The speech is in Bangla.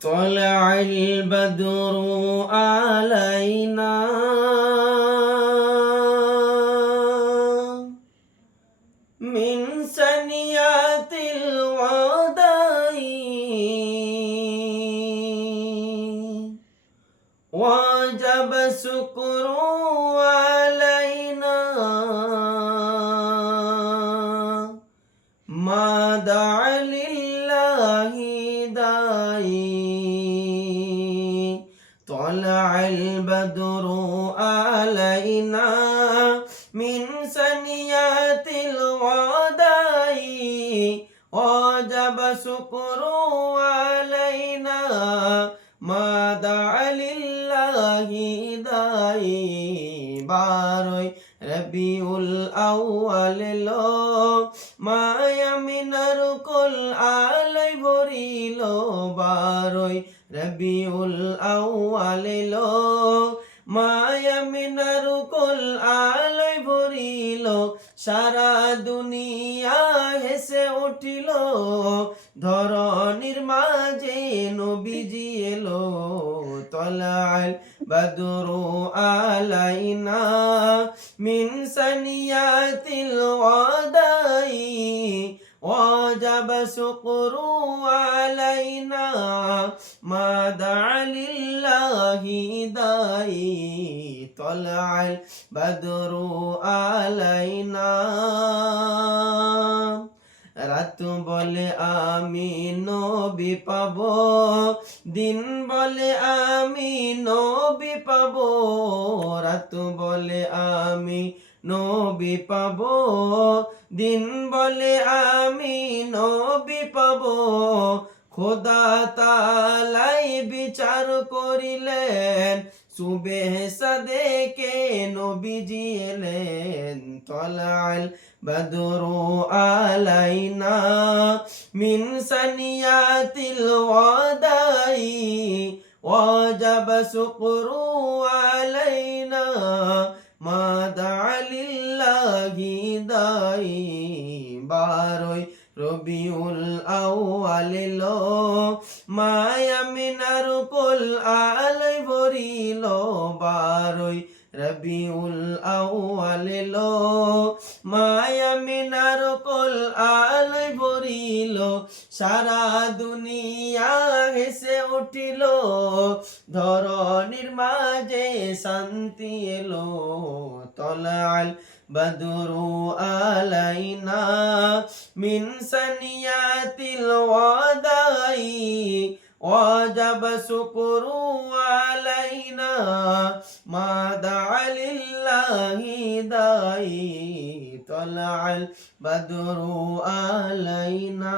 طلع البدر علينا من ثنيات الوداع وجب الشكر علينا ما دعا لله داعي طلع البدر علينا من ثنيات الوداع وجب شكر علينا ما دعا لله داعي বারোই রবিউল আউয়াল লো মায়ামিনার কোল আলোয় ভরিল বারোই রবিউল আউয়াল লো মায়ামিনার কোল আলোয় ভরিল সারা দুনিয়া হেসে উঠিল ধরনীর মাঝে নবীজি এলো তলাল বদরু আলাইনা মিন সানিয়াতিল ওয়াদাই ওয়াজাব শুকরু আলাইনা মা দাআ লিল্লাহি দাই তলাল বদরু আলাইনা রাত বলে আমি নবী পাবো দিন বলে আমি নবী পাবো রাত বলে আমি নবী পাবো দিন বলে আমি নবী পাবো খোদা তাআলাই বিচার করিলেন সুবেহ সাদেকে নবীজি এলেন তলাল বদরু আলাইনা মিন সানিয়াতিল ওয়াদাই ওয়াজাব শুকরু আলাইনা মা দাআ লিল্লাহি দাই বারোই রবিউল আউয়াল লো মায়ামিনার কোল আলোয় ভরিল বারোই রবিউল আউয়াল লো মায়ামিনার কোল আলোয় ভরিল সারা দুনিয়া হেসে উঠিল ধরনীর মাঝে শান্তি এলো তলাল বদরু আলাইনা মিন সানিয়াতিল ওয়াদাই ওয়াজাব শুকরু আলাইনা মা দাআ লিল্লাহি দাই তলাল বদরু আলাইনা